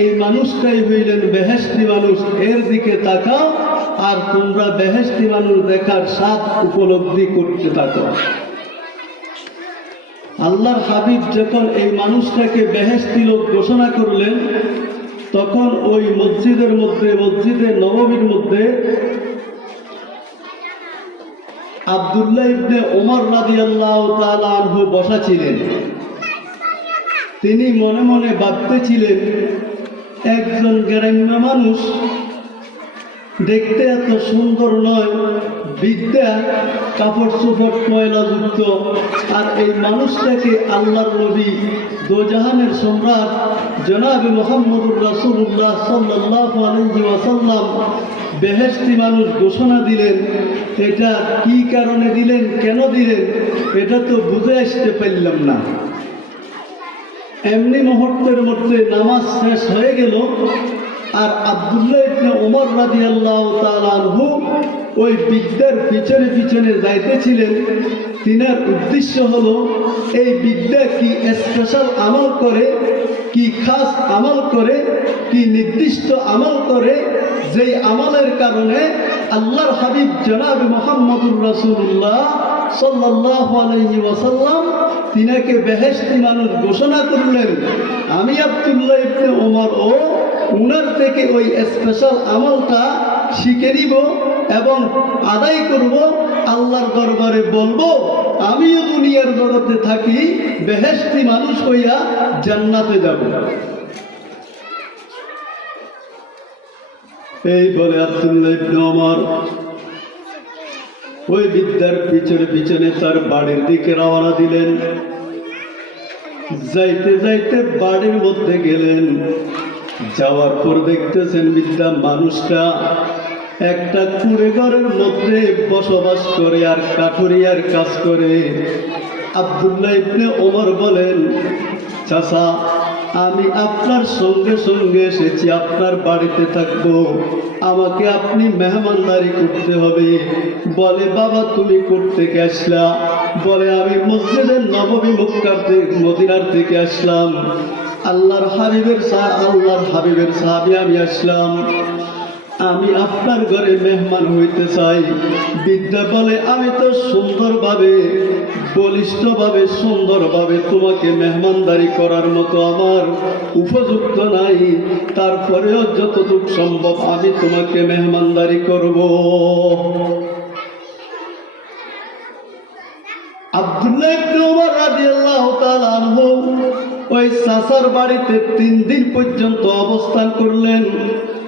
এই মানুষটাই হইলেন বেহেস্তি মানুষ। এর দিকে তাকাও আর তোমরা বেহেস্তি মানুষ দেখার স্বাদ উপলব্ধি করতে থাকো। আল্লাহর হাবিব যখন এই মানুষটাকে বেহেস্তি লোক ঘোষণা করলেন, তখন ওই মসজিদের মধ্যে, মসজিদে নবমীর মধ্যে আবদুল্লাহ ইবনে ওমর রাদিয়াল্লাহু তাআলা আনহু বসা ছিলেন। তিনি মনে মনে ভাবতেছিলেন একজন গ্রাম্য মানুষ দেখতে এত সুন্দর নয়, বিদ্যা, কাপড় চোপড় ময়লাযুক্ত আর এই মানুষটাকে আল্লাহর নবী দোজাহানের সম্রাট জনাব মোহাম্মদুর রাসূলুল্লাহ সাল্লাল্লাহু আলাইহি ওয়াসাল্লাম বেহেশতি মানুষ ঘোষণা দিলেন, এটা কি কারণে দিলেন? কেন দিলেন? এটা তো বুঝে আসতে পারলাম না। এমনি মুহূর্তের মধ্যে নামাজ শেষ হয়ে গেল, আর আব্দুল্লাহ ওই বিদ্যার পিছনে পিছনে যাইতেছিলেন। তিনার উদ্দেশ্য হলো, এই বিদ্যা কি স্পেশাল আমল করে, কি খাস আমল করে, কি নির্দিষ্ট আমল করে, যেই আমলের কারণে আল্লাহর হাবিব জনাব মোহাম্মদুর রাসূলুল্লাহ সাল্লাল্লাহু আলাইহি ওয়াসাল্লাম তিনাকে বেহেশতি মানুষ ঘোষণা করলেন, আমি আব্দুল্লাহ ইবনে ওমর ও উনার থেকে ওই স্পেশাল আমলটা শিখে নিব এবং আদায় করব, আল্লাহর দরবারে বলব, আমিও দুনিয়ার জগতে থাকি, বেহেশতি মানুষ হইয়া জান্নাতে যাব। এই বলে আব্দুল্লাহ ইবনে ওমর ওই বিদ্যার পিছনে পিছনে তার বাড়ির দিকে রওনা দিলেন। যাইতে যাইতে বাড়ির মধ্যে গেলেন। যাওয়ার পর দেখতেছেন বিদ্যা মানুষটা একটা কুড়ে ঘরের মধ্যে বসবাস করে আর কাঠুরিয়ার কাজ করে। আব্দুল্লাহ ইবনে ওমর বলেন, চাচা আমি আপনার সঙ্গে সঙ্গে এসেছি, আপনার বাড়িতে থাকব। আমাকে আপনি মেহমানদারি করতে হবে। বলে, বাবা, তুমি করতে আসলা? বলে, আমি মসজিদের নবমী মুক্তার মদিনার থেকে আসলাম। আল্লাহর হাবিবের সাহ আল্লাহর হাবিবের সাহাবি আমি আসলাম। আমি আপনার ঘরে মেহমান হইতে চাই। বিদ্যা বলে, আমি তো সুন্দরভাবে বলিষ্ঠভাবে, সুন্দরভাবে তোমাকে মেহমানদারি করার মতো আমার উপযুক্ত নাই। তারপরেও যতটুকু সম্ভব আমি তোমাকে মেহমানদারি করব। ওই বাড়িতে তিন দিন পর্যন্ত অবস্থান করলেন।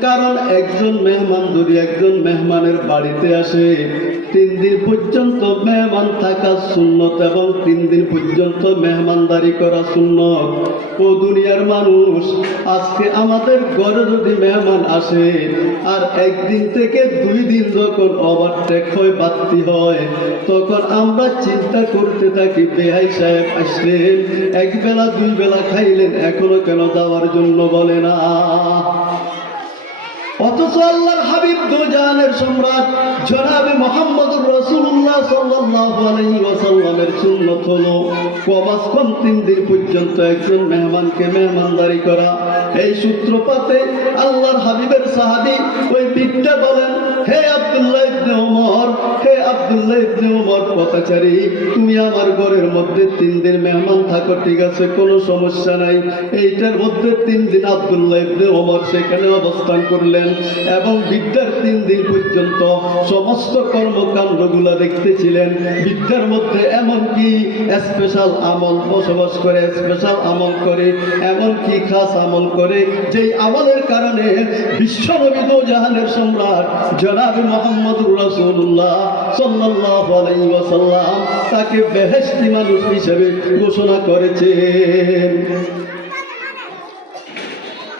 কারণ একজন মেহমান যদি একজন মেহমানের বাড়িতে আসে তিন দিন পর্যন্ত মেহমান থাকা সুন্নত এবং তিন দিন পর্যন্ত মেহমানদারি করা সুন্নত। ও দুনিয়ার মানুষ, আজকে আমাদের ঘরে যদি মেহমান আসে, আর একদিন থেকে দুই দিন যখন ওভারটেক হয়, বাড়তি হয়, তখন আমরা চিন্তা করতে থাকি, বেহাই সাহেব আসলেন এক বেলা দুই বেলা খাইলেন, এখনও কেন যাওয়ার জন্য বলে না। মেহমানদারি করা। এই সূত্রপাতে আল্লাহর হাবিবের সাহাবী ওই বিদ্যা বলেন হে আব্দুল্লাহ অবস্থান করলেন এবং বিদ্যার তিন দিন পর্যন্ত সমস্ত কর্মকাণ্ডগুলো দেখতেছিলেন। বিদ্যার মধ্যে এমন কি স্পেশাল আমল বসবাস করে স্পেশাল আমল করে, এমন কি খাস আমল করে, যেই আমলের কারণে বিশ্বনবী জাহানের সম্রাট জনাব মোহাম্মদুর রাসূলুল্লাহ আলাইহি ওয়াসাল্লাম তাকে বেহেশতি মানুষ হিসেবে ঘোষণা করেছেন।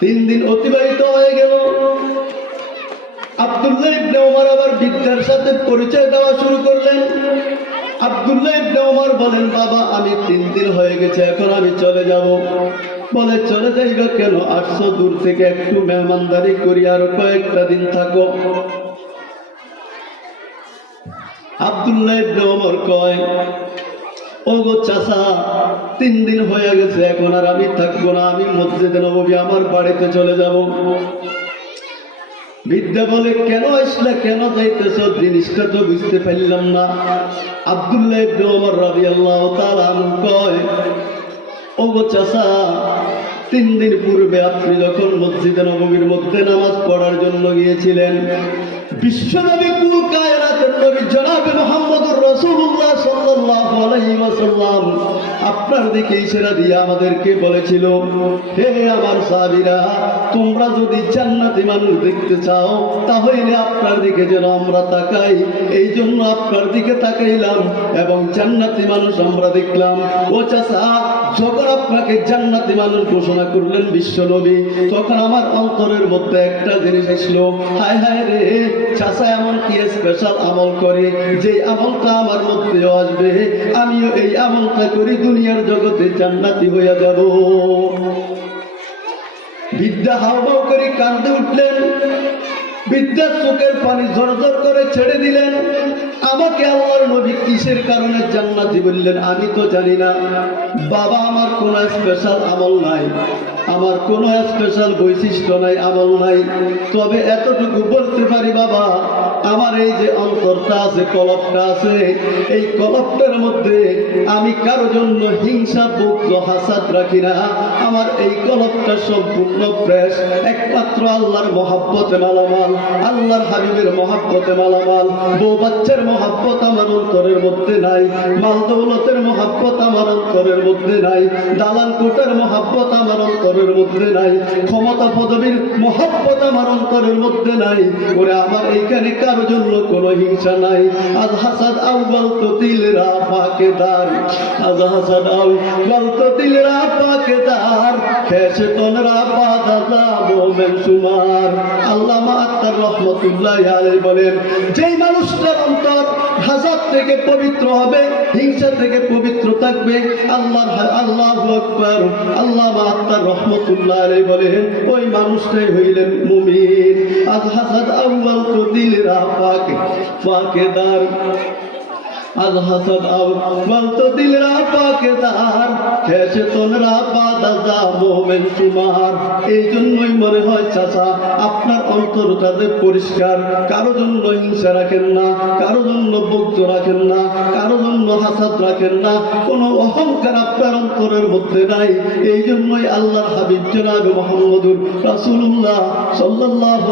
তিন দিন অতিবাহিত হয়ে গেল। আব্দুল্লাহ ইবনে ওমর আবার সাথে পরিচয় দেওয়া শুরু করলেন। আব্দুল্লাহ ইবনে ওমর বলেন, বাবা, আমি তিন দিন হয়ে গেছে, এখন আমি চলে যাব। বলে, চলে যাইবা কেন? আটশো দূর থেকে একটু মেহমানদারি করি, আরও কয়েকটা দিন থাকো। আব্দুল্লাহ ইবনে ওমর কয় ও গো চাষা তিন দিন হয়ে গেছে এখন আর আমি থাকব না, আমি মসজিদে নবী আমার বাড়িতে চলে যাব। বিদ্যা বলে, কেন আসলে, কেন যাইতেছ? জিনিসটা তো বুঝতে পারলাম না। আব্দুল্লাহ ইবনে ওমর রাদিয়াল্লাহু তাআলা কয় ও গো চাচা, তিন দিন পূর্বে আপনি যখন মসজিদে নবমীর মধ্যে নামাজ পড়ার জন্য গিয়েছিলেন বিশ্বনবী কুল কায়নাতের নবী জনাবে মোহাম্মদুর রাসূলুল্লাহ সাল্লাল্লাহু আলাইহি ওয়াসাল্লাম। আপনার দিকে ইশারা দিয়ে আমাদেরকে বলেছিল, হে আমার সাহাবীরা, তোমরা যদি জান্নাতি মানুষ দেখতে চাও, তাহলে আপনার দিকে যেন আমরা তাকাই। এই জন্য আপনার দিকে তাকাইলাম এবং জান্নাতি মানুষ আমরা দেখলাম। ও চাচা, যখন আপনাকে জান্নাতি মানুষ ঘোষণা করলেন বিশ্ব নবী তখন আমার অন্তরের মধ্যে একটা জিনিস আসলো। হায় হায় রে চাচা এমন কি স্পেশাল আমল করে? যে আমলটা আমার মধ্যেও আসবে, আমিও এই আমলটা করি দুনিয়ার জগতে জান্নাতি হইয়া যাব। বিদ্যা হাওয়াও করে কান্দে উঠলেন বিদ্যার চোখের পানি ঝরঝর করে ছেড়ে দিলেন। আমাকে আল্লাহর নবী কিসের কারণে জান্নাতি বললেন আমি তো জানি না। বাবা, আমার কোনো স্পেশাল আমল নাই। আমার কোনো স্পেশাল বৈশিষ্ট্য নাই আমল নাই। তবে এতটুকু বলতে পারি বাবা আমার এই যে অন্তরটা আছে, কলপটা আছে, এই কলপটার মধ্যে আমি কারও জন্য হিংসা বুদ্ধ হাসাদ রাখি না। আমার এই কলপটা সম্পূর্ণ ফ্রেশ একমাত্র আল্লাহর মহাব্বতে মালামাল, আল্লাহর হাবিবের মহাব্বতে মালামাল। বউ বাচ্চার মহাব্বত আমার অন্তরের মধ্যে নাই, মাল দৌলতের মহাব্বত আমার অন্তরের মধ্যে নাই, দালান কোটার মহাব্বত আমার অন্তরের মধ্যে নাই, ক্ষমতা পদবীর মহাব্বত আমার অন্তরের মধ্যে নাই। ওরে, আমার এইখানে কারও জন্য কোনো হিংসা নাই। আজ হাসাদ আল বলতো পাকে দার। আজ হাসাদ আউ বলতো পাকে দার। খেসে তনরা পাদা যাব মেন সুমার। আত্মার রহমতুল্লাহ আলাই বলেন, যেই মানুষটার অন্তর হাজার থেকে পবিত্র হবে, হিংসা থেকে পবিত্র থাকবে আল্লাহ আল্লাহ আকবর, আল্লাহ আত্মার রহমতুল্লাহ আলাই বলেন, ওই মানুষটাই হইলেন মুমিন। আজ হাসাদ আউ্বাল তো দিলেরা পাকে পাকেদার আজ হাসান এই জন্যই মনে হয় চাচা, আপনার পরিষ্কার, কারও জন্য হিংসা রাখেন না, কারও জন্য বক্ত রাখেন না। হাসাদ রাখেন না কোনো অহংকার আপনার অন্তরের মধ্যে নাই। এই জন্যই আল্লাহ হাবিব জনাব মোহাম্মদুর রাসুল্লাহ সাল্লাহ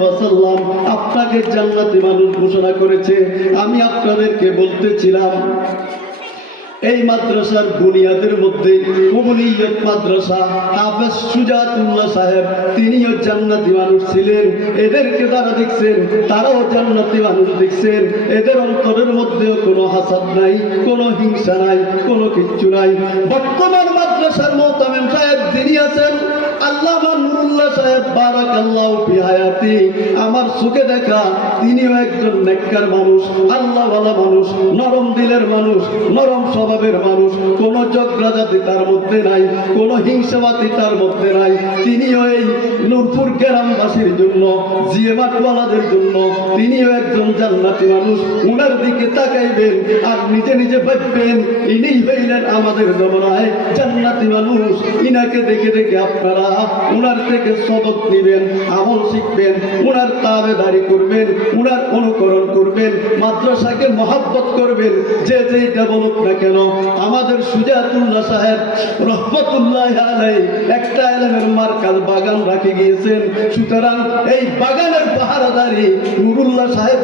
ওয়াসাল্লাম আপনাকে জান্নাতি মানুষ ঘোষণা করেছে। আমি আপনাদেরকে বলতেছিলাম এই মাদ্রাসার বুনিয়াদের মধ্যে কবুলিয়ত মাদ্রাসা হাফেজ সুজাতুল্লাহ সাহেব, তিনিও জান্নাতি মানুষ ছিলেন। এদেরকে যারা দেখছেন, তারাও জান্নাতি মানুষ দেখছেন। এদের অন্তরের মধ্যেও কোনো হাসাদ নাই, কোনো হিংসা নাই, কোনো কিচ্ছু নাই। বর্তমান মাদ্রাসার মোতামেম আমার সুখে দেখা তিনিও একজন নেককার মানুষ, আল্লাহওয়ালা মানুষ, নরম দিলের মানুষ, নরম স্বভাবের মানুষ। কোন জগ্রাজাতি তার মধ্যে নাই, কোন হিংসাবাতি তার মধ্যে নাই। তিনিও এই নূরপুর গ্রামবাসীর জন্য জন্য, তিনিও একজন জান্নাতি মানুষ, উনার দিকে তাকাইবেন আর নিজে নিজে ভাববেন হইলেন আমাদের জান্নাতি মানুষ। ইনাকে দেখে দেখে আপনারা উনার থেকে সদক আমল শিখবেন, উনার করবেন, উনার অনুকরণ করবেন, মাদ্রাসাকে মহাব্বত করবেন, যে যেইটা বলুক না কেন, আমাদের সুজাতুল্লাহ সাহেব রহমতুল্লাহ একটা বাগান রাখে গিয়েছেন সুতরাং এই বাগানের পাহারাদারি নুরুল্লাহ সাহেব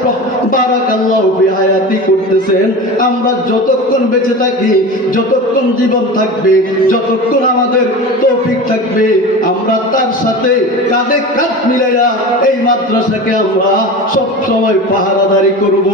বারাক আল্লাহ বিহায়াতি করতেছেন। আমরা যতক্ষণ বেঁচে থাকি, যতক্ষণ জীবন থাকবে, যতক্ষণ আমাদের তৌফিক থাকবে, আমরা তার সাথে কাঁধে কাঁধ মিলাইয়া এই মাদ্রাসাকে আমরা সব সময় পাহারাদারি করব।